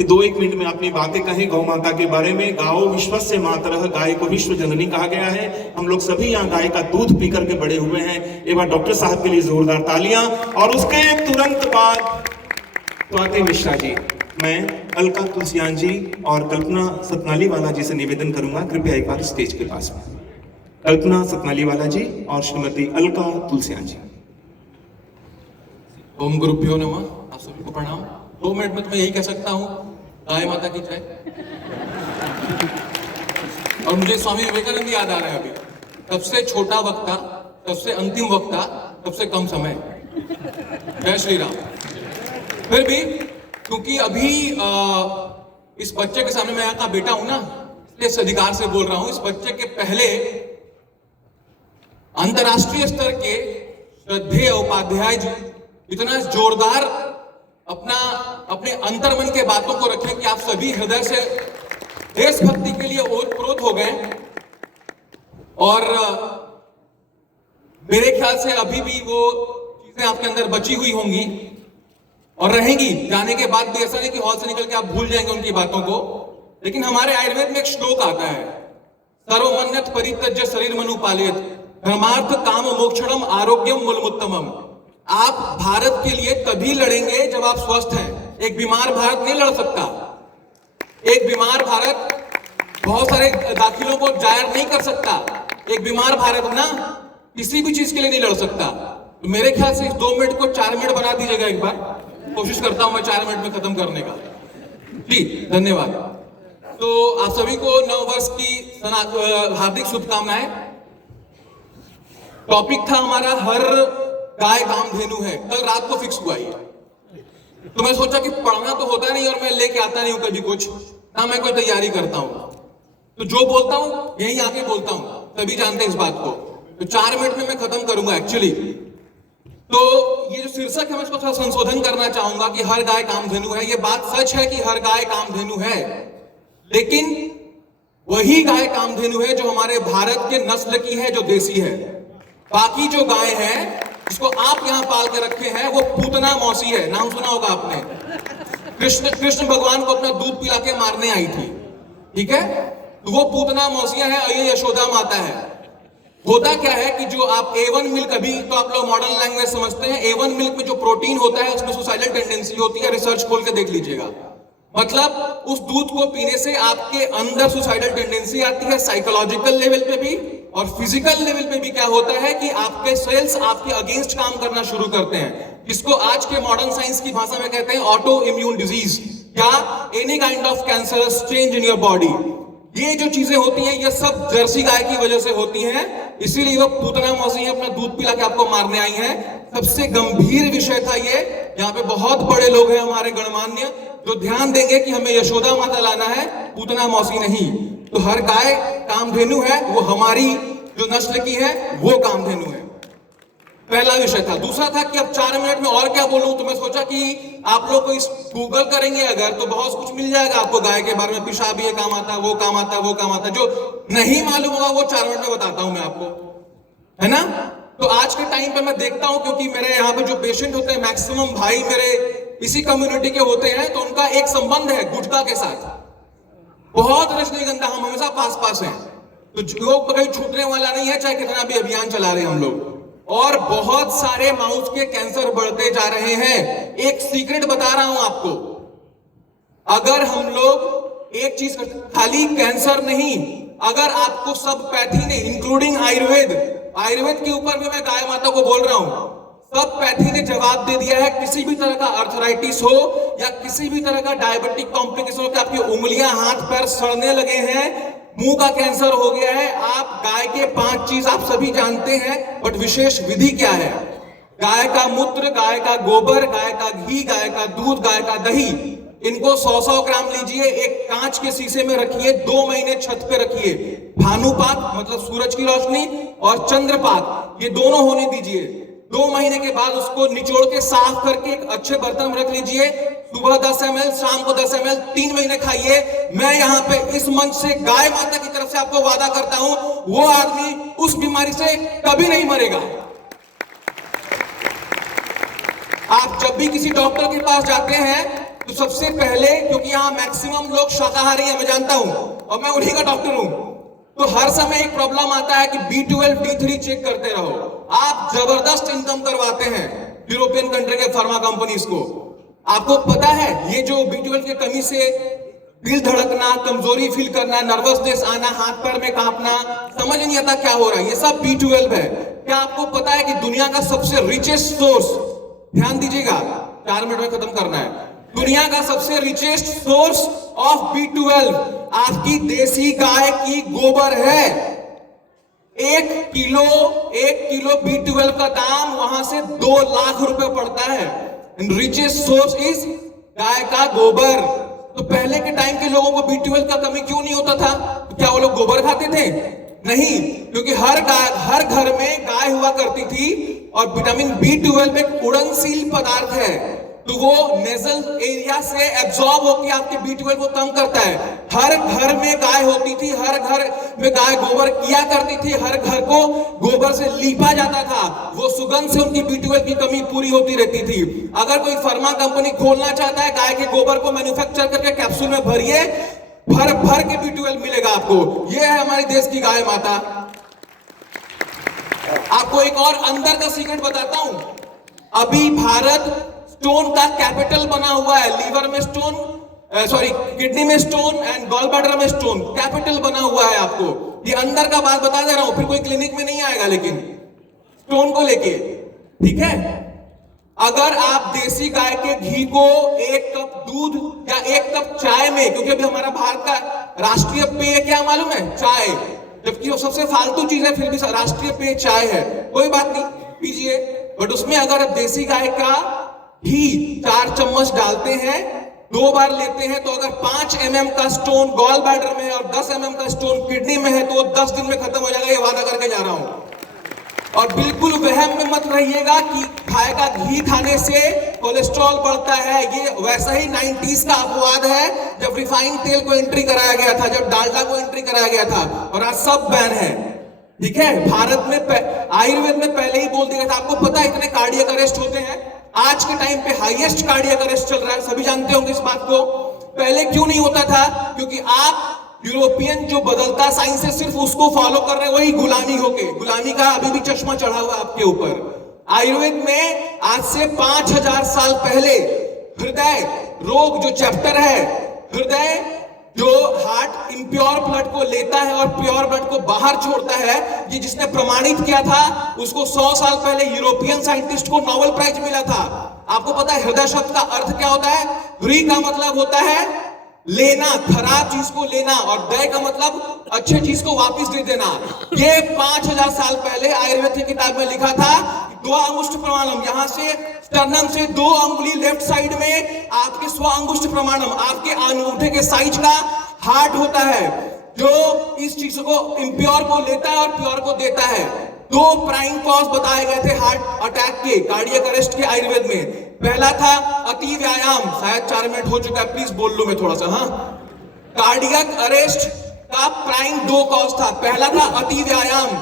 कि 2-1 मिनट में अपनी बातें कहें गौ माता के बारे में। गाओ विश्वस्य मातरः, गाय को विश्व जननी कहा गया है। हम लोग सभी यहाँ गाय का दूध पी करके बड़े हुए हैं। एक बार डॉक्टर साहब के लिए जोरदार तालियां। और उसके तुरंत बाद स्वाति मिश्रा जी, मैं अलका तुलसियान जी और कल्पना सतनालीवाला जी से निवेदन करूंगा, कृपया एक बार स्टेज के पास में। कल्पना सतनालीवाला जी और श्रीमती अलका तुलसियान जी। ओम गुरुभ्यो नमः। आप सभी को प्रणाम। 2 मिनट में तो मैं यही कह सकता हूँ, गाय माता की जय। और मुझे स्वामी विवेकानंद याद आ रहा है अभी। सबसे छोटा वक्ता, सबसे अंतिम वक्ता, सबसे कम समय। जय श्री राम। फिर भी क्योंकि अभी इस बच्चे के सामने मैं यहाँ का बेटा हूं ना, इसलिए इस अधिकार से बोल रहा हूं। इस बच्चे के पहले अंतरराष्ट्रीय स्तर के श्रद्धेय उपाध्याय जी इतना जोरदार अपने अंतर्मन के बातों को रखें कि आप सभी हृदय से देशभक्ति के लिए ओतप्रोत हो गए। और मेरे ख्याल से अभी भी वो चीजें आपके अंदर बची हुई होंगी और रहेंगी। जाने के बाद भी ऐसा नहीं कि हॉल से निकल के आप भूल जाएंगे उनकी बातों को। लेकिन हमारे आयुर्वेद में एक श्लोक आता है, सर्वमन्यत परित्यज्य शरीर मनुपालेत धर्मार्थ काम मोक्षणम आरोग्यम मूलमुत्तमम। आप भारत के लिए तभी लड़ेंगे जब आप स्वस्थ हैं। एक बीमार भारत नहीं लड़ सकता। एक बीमार भारत बहुत सारे दाखिलों को जायर नहीं कर सकता। एक बीमार भारत ना किसी भी चीज के लिए नहीं लड़ सकता। तो मेरे ख्याल से इस 2 मिनट को 4 मिनट बना दीजिएगा एक बार। कोशिश करता हूं मैं 4 मिनट में खत्म करने का। जी धन्यवाद। तो आप सभी को नव वर्ष की हार्दिक शुभकामनाएं। टॉपिक था हमारा हर गाय कामधेनु है। कल रात को फिक्स हुआ ये। तो मैं सोचा कि पढ़ना तो होता नहीं और मैं लेके आता नहीं हूं कभी कुछ ना, मैं कोई तैयारी करता हूं। तो जो बोलता हूं यही आके बोलता हूं, सभी जानते हैं इस बात को। तो 4 मिनट में मैं खत्म करूंगा एक्चुअली। तो ये जो शीर्षक है मैं इसको थोड़ा संशोधन करना चाहूंगा कि हर गाय कामधेनु है। ये बात सच है कि हर गाय कामधेनु है, लेकिन वही गाय कामधेनु है जो हमारे भारत के नस्ल की है, जो देसी है। बाकी जो गाय है जिसको आप यहां पाल के रखे हैं वो पूतना मौसी है। नाम सुना होगा आपने। कृष्ण भगवान को अपना दूध पिला के मारने आई थी, ठीक है। तो वो पूतना मौसियां है और ये यशोदा माता है। होता क्या है कि जो आप A1 मिल्क, अभी तो आप लोग मॉडर्न लैंग्वेज समझते हैं, A1 मिल्क में जो प्रोटीन होता है उसमें सुसाइडल टेंडेंसी होती है। रिसर्च खोल के देख लीजिएगा। मतलब उस दूध को पीने से आपके अंदर सुसाइडल टेंडेंसी आती है, साइकोलॉजिकल लेवल पे भी और फिजिकल लेवल पे भी। क्या होता है कि आपके सेल्स आपके अगेंस्ट काम करना शुरू करते हैं, जिसको आज के मॉडर्न साइंस की भाषा में कहते हैं ऑटो इम्यून डिजीज या any kind of cancerous change in your body. ये जो चीजें होती हैं ये सब जर्सी गाय की वजह से होती हैं। इसीलिए वो पूतना मौसी अपना दूध पिला के आपको मारने आई हैं। सबसे गंभीर विषय था ये। यहाँ पे बहुत बड़े लोग हैं हमारे गणमान्य जो ध्यान देंगे कि हमें यशोदा माता लाना है, पूतना मौसी नहीं। तो हर गाय कामधेनु है, वो हमारी जो नस्ल की है वो कामधेनु है। पहला विषय था। दूसरा था कि अब 4 मिनट में और क्या बोलूं। तो मैं सोचा कि आप लोग को इस गूगल करेंगे अगर तो बहुत कुछ मिल जाएगा आपको गाय के बारे में। पेशाब ये काम आता है, वो काम आता है, वो काम आता है। जो नहीं मालूम होगा वो 4 मिनट में बताता हूं मैं आपको, है ना। तो आज के टाइम पे मैं देखता हूं, क्योंकि मेरे यहाँ पे जो पेशेंट होते हैं मैक्सिमम भाई मेरे इसी कम्युनिटी के होते हैं, तो उनका एक संबंध है गुटखा के साथ। बहुत रजनीगंधा, हम हमेशा पास पास हैं। तो लोग कहीं छूटने वाला नहीं है, चाहे कितना भी अभियान चला रहे हैं हम लोग। और बहुत सारे माउस के कैंसर बढ़ते जा रहे हैं। एक सीक्रेट बता रहा हूं आपको, अगर हम लोग एक चीज खाली कैंसर नहीं, अगर आपको सब पैथी ने इंक्लूडिंग आयुर्वेद के ऊपर भी मैं गाय माता को बोल रहा हूं, सब पैथी ने जवाब दे दिया है। किसी भी तरह का अर्थराइटिस हो या किसी भी तरह का डायबिटिक कॉम्प्लिकेशन हो कि आपकी उंगलियां हाथ पैर सड़ने लगे हैं, मुंह का कैंसर हो गया है, आप गाय के 5 चीज आप सभी जानते हैं, बट विशेष विधि क्या है? गाय का मूत्र, गाय का गोबर, गाय का घी, गाय का दूध, गाय का दही, इनको 100-100 ग्राम लीजिए, एक कांच के शीशे में रखिए, 2 महीने छत पे रखिए। भानुपात मतलब सूरज की रोशनी और चंद्रपात ये दोनों होने दीजिए। 2 महीने के बाद उसको निचोड़ के साफ करके एक अच्छे बर्तन में रख लीजिए। सुबह 10 ml, शाम को 10 ml, 3 महीने खाइए। मैं यहाँ पे इस मंच से गाय माता की तरफ से आपको वादा करता हूं, वो आदमी उस बीमारी से कभी नहीं मरेगा। आप जब भी किसी डॉक्टर के पास जाते हैं तो सबसे पहले, क्योंकि यहाँ मैक्सिमम लोग शाकाहारी हैं, मैं जानता हूं, और मैं उन्हीं का डॉक्टर हूं, तो हर समय एक प्रॉब्लम आता है कि B12 D3 चेक करते रहो। आप जबरदस्त इनकम करवाते हैं यूरोपियन कंट्री के फार्मा कंपनीज को। आपको पता है ये जो B12 की कमी से दिल धड़कना, कमजोरी फील करना, नर्वसनेस आना, हाथ पैर में कांपना, समझ नहीं आता क्या हो रहा है, ये सब B12 है। क्या आपको पता है कि दुनिया का सबसे रिचेस्ट सोर्स, ध्यान दीजिएगा, 4 मिनट में खत्म करना है, दुनिया का सबसे रिचेस्ट सोर्स ऑफ B12 आपकी देसी गाय की गोबर है। 1 किलो B12 का दाम वहां से 2 लाख रुपए पड़ता है। रिचेस्ट सोर्स इज गाय का गोबर। तो पहले के टाइम के लोगों को B12 का कमी क्यों नहीं होता था? तो क्या वो लोग गोबर खाते थे? नहीं, क्योंकि हर घर में गाय हुआ करती थी, और विटामिन B12 एक उड़नशील पदार्थ है, तो वो नेजल एरिया से एब्जॉर्ब होकर आपके B12 को कम करता है। हर घर में गाय होती थी, हर घर में गाय गोबर किया करती थी, हर घर को गोबर से लीपा जाता था, वो सुगंध से उनकी B12 की कमी पूरी होती रहती थी। अगर कोई फार्मा कंपनी खोलना चाहता है, गाय के गोबर को मैन्युफैक्चर करके कैप्सूल में भरिए, भर भर के B12 मिलेगा आपको। ये है हमारे देश की गाय माता। आपको एक और अंदर का सीक्रेट बताता हूं। अभी भारत स्टोन का कैपिटल बना हुआ है। लीवर में स्टोन, किडनी में स्टोन एंड गॉल ब्लैडर में स्टोन, कैपिटल बना हुआ है। आपको ये अंदर का बात बता दे रहा हूं, फिर कोई क्लिनिक में नहीं आएगा, लेकिन स्टोन को लेके, ठीक है। अगर आप देसी गाय के घी को 1 कप दूध या 1 कप चाय में, क्योंकि अभी हमारा भारत का राष्ट्रीय पेय क्या मालूम है? चाय, जबकि वो सबसे फालतू चीज है, फिर भी राष्ट्रीय पेय चाय है। कोई बात नहीं, पीजिए, बट उसमें अगर देसी गाय का घी 4 चम्मच डालते हैं, 2 बार लेते हैं, तो अगर 5 mm का स्टोन गॉल ब्लैडर में है और 10 mm का स्टोन किडनी में है, तो वो 10 दिन में खत्म हो जाएगा। ये वादा करके जा रहा हूं। और बिल्कुल वहम में मत रहिएगा कि गाय का घी खाने से कोलेस्ट्रॉल बढ़ता है। ये वैसा ही 90s का अपवाद है, जब रिफाइंड तेल को एंट्री कराया गया था, जब डालडा को एंट्री कराया गया था, और आज सब बैन है, ठीक है। भारत में आयुर्वेद में पहले ही बोल दिया था। आपको पता है इतने कार्डियक अरेस्ट होते हैं? आज के टाइम पे हाईएस्ट कार्डियक अरेस्ट चल रहा है, सभी जानते होंगे इस बात को। पहले क्यों नहीं होता था? क्योंकि आप यूरोपियन जो बदलता साइंस है, सिर्फ उसको फॉलो कर रहे हैं, वही गुलामी होके। गुलामी का अभी भी चश्मा चढ़ा हुआ आपके ऊपर। आयुर्वेद में आज से 5000 साल पहले हृदय रोग जो चैप्टर है, हृदय जो हार्ट इम्प्योर ब्लड को लेता है और प्योर ब्लड को बाहर छोड़ता है, ये जिसने प्रमाणित किया था, उसको 100 साल पहले यूरोपियन साइंटिस्ट को नोबेल प्राइज मिला था। आपको पता है हृदय शब्द का अर्थ क्या होता है? ह्री का मतलब होता है लेना, खराब चीज को लेना, और दय का मतलब अच्छे चीज को वापस दे देना। ये 5000 साल पहले आयुर्वेद की किताब में लिखा था। 2 अंगुष्ठ प्रमाणम, यहां से स्टर्नम से 2 अंगुली लेफ्ट साइड में आपके 100 अंगुष्ठ प्रमाणम, आपके अंगूठे के साइज का हार्ट होता है, जो इस चीज को इम्प्योर को लेता है और प्योर को देता है। 2 प्राइम कॉज बताए गए थे हार्ट अटैक के, कार्डियक अरेस्ट के आयुर्वेद में। पहला था अति व्यायाम, शायद 4 मिनट हो चुका है, प्लीज बोल लो मैं थोड़ा सा। हाँ, कार्डियक अरेस्ट का प्राइम 2 कॉज था। पहला था अति व्यायाम,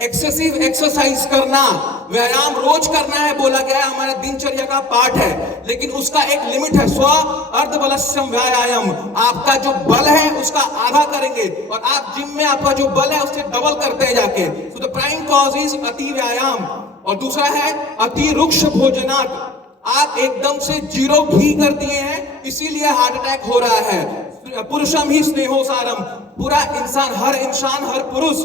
एक्सेसिव एक्सरसाइज करना, व्यायाम रोज करना है, बोला गया है, हमारा दिनचर्या का पार्ट है, लेकिन उसका एक लिमिट है। स्व अर्धबलस्यम व्यायाम, आपका जो बल है उसका आधा करेंगे, और आप जिम में आपका जो बल है उससे डबल करते हैं जाके। So the prime cause is अति व्यायाम। और दूसरा है अति रुक्ष भोजनात्, आप एकदम से 0 घी कर दिए हैं, इसीलिए हार्ट अटैक हो रहा है। पुरुषम ही स्नेहो सारम, पूरा इंसान, हर पुरुष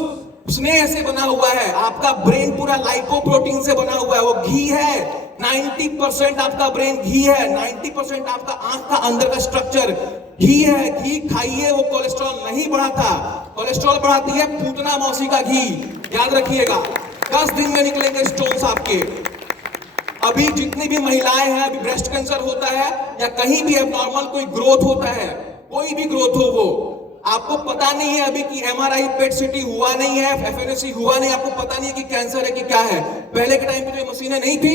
स्नेह से बना हुआ है। आपका ब्रेन पूरा लाइपोप्रोटीन से बना हुआ है, वो घी है। 90% आपका ब्रेन घी है, 90% आपका आंख का अंदर का स्ट्रक्चर घी है। घी खाइए, वो कोलेस्ट्रॉल नहीं बढ़ाता। कोलेस्ट्रॉल बढ़ाती है पूतना मौसी का घी, याद रखिएगा। 10 दिन में निकलेंगे स्टोन्स आपके। अभी जितनी भी महिलाएं हैं, अभी ब्रेस्ट कैंसर होता है या कहीं भी एबनॉर्मल कोई ग्रोथ होता है, कोई भी ग्रोथ हो, वो आपको पता नहीं है अभी कि MRI पेट सिटी हुआ नहीं है, FNAC हुआ नहीं, आपको पता नहीं है कि कैंसर है कि क्या है। पहले के टाइम पे जो मशीनें नहीं थी।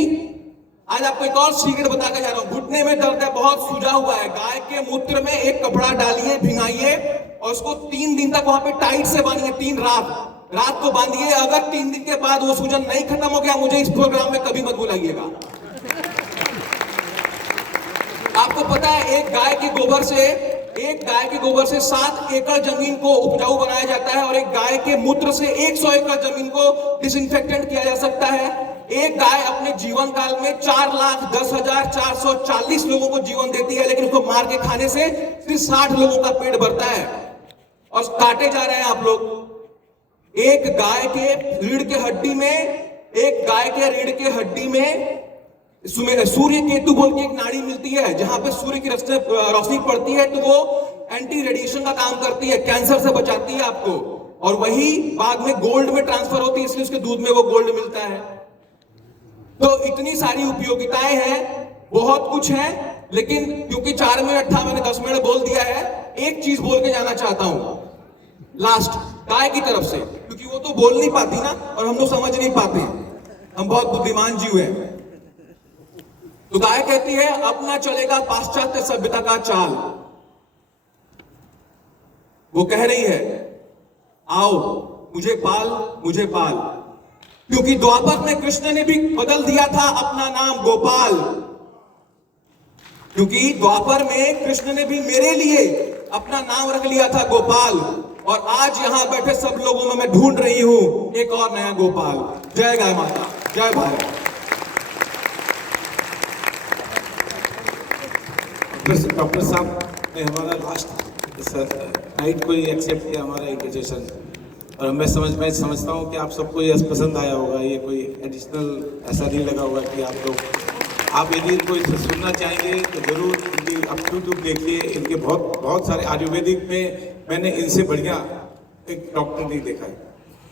आज आपको एक और सीक्रेट बता के जा रहा हूं। घुटने में दर्द है, बहुत सूजा हुआ है, गाय के मूत्र में एक कपड़ा डालिए, भिगाइए, और उसको 3 दिन तक वहां पे टाइट से बांधिए। 3 रात को बांधिए। अगर 3 दिन के बाद वो सूजन नहीं खत्म हो गया, मुझे इस प्रोग्राम में कभी मत बुलाइएगा। आपको पता है एक गाय के गोबर से 7 एकड़ जमीन को उपजाऊ बनाया जाता है और एक गाय के मूत्र से 100 एकड़ जमीन को डिसइंफेक्टेंट किया जा सकता है। एक गाय अपने जीवन काल में 4,10,440 लोगों को जीवन देती है, लेकिन उसको मार के खाने से सिर्फ 60 लोगों का पेट भरता है और काटे जा रहे हैं आप लोग। एक गाय के रीढ़ के हड्डी में सूर्य केतु बोल के एक नाड़ी मिलती है, जहां पे सूर्य की रोशनी पड़ती है तो वो एंटी रेडिएशन का काम करती है, कैंसर से बचाती है आपको, और वही बाद में गोल्ड में ट्रांसफर होती है, इसलिए उसके दूध में वो गोल्ड मिलता है। तो इतनी सारी उपयोगिताएं हैं, बहुत कुछ है, लेकिन क्योंकि 4 मिनट था, मैंने 10 मिनट बोल दिया है। एक चीज बोल के जाना चाहता हूं लास्ट, गाय की तरफ से, क्योंकि वो तो बोल नहीं पाती ना और हम लोग समझ नहीं पाते, हम बहुत बुद्धिमान जीव हैं। तो गाय कहती है अब ना चलेगा पाश्चात्य सभ्यता का चाल। वो कह रही है आओ मुझे पाल, क्योंकि द्वापर में कृष्ण ने भी बदल दिया था अपना नाम गोपाल, क्योंकि द्वापर में कृष्ण ने भी मेरे लिए अपना नाम रख लिया था गोपाल, और आज यहां बैठे सब लोगों में मैं ढूंढ रही हूं एक और नया गोपाल। जय गाय माता, जय भारत। डॉक्टर साहब ने हमारा लास्ट नाइट को ही एक्सेप्ट किया हमारा इन्विटेशन, और मैं समझता हूँ कि आप सबको ये पसंद आया होगा। ये कोई एडिशनल ऐसा नहीं लगा होगा कि आप यदि इनको सुनना चाहेंगे तो जरूर इनकी आप यूट्यूब देखिए। इनके बहुत सारे आयुर्वेदिक में मैंने इनसे बढ़िया एक डॉक्टर नहीं देखा है।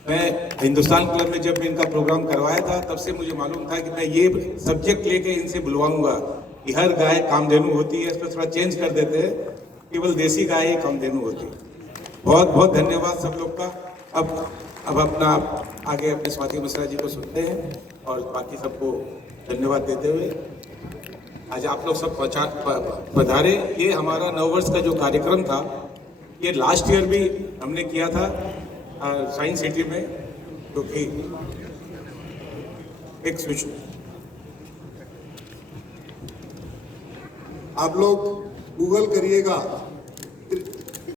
मैं हिंदुस्तान क्लब में जब इनका प्रोग्राम करवाया था तब से मुझे मालूम था कि मैं ये सब्जेक्ट लेके इनसे बुलवाऊंगा कि हर गाय कामधेनु होती है, इसमें थोड़ा चेंज कर देते हैं, केवल देसी गाय ही कामधेनु होती है। बहुत बहुत धन्यवाद सब लोग का। अब अपना आगे अपने स्वाति मिश्रा जी को सुनते हैं और बाकी सबको धन्यवाद देते हुए आज आप लोग सब पधारे। ये हमारा नववर्ष का जो कार्यक्रम था ये लास्ट ईयर भी हमने किया था साइंस सिटी में, जो कि एक सूचना आप लोग गूगल करिएगा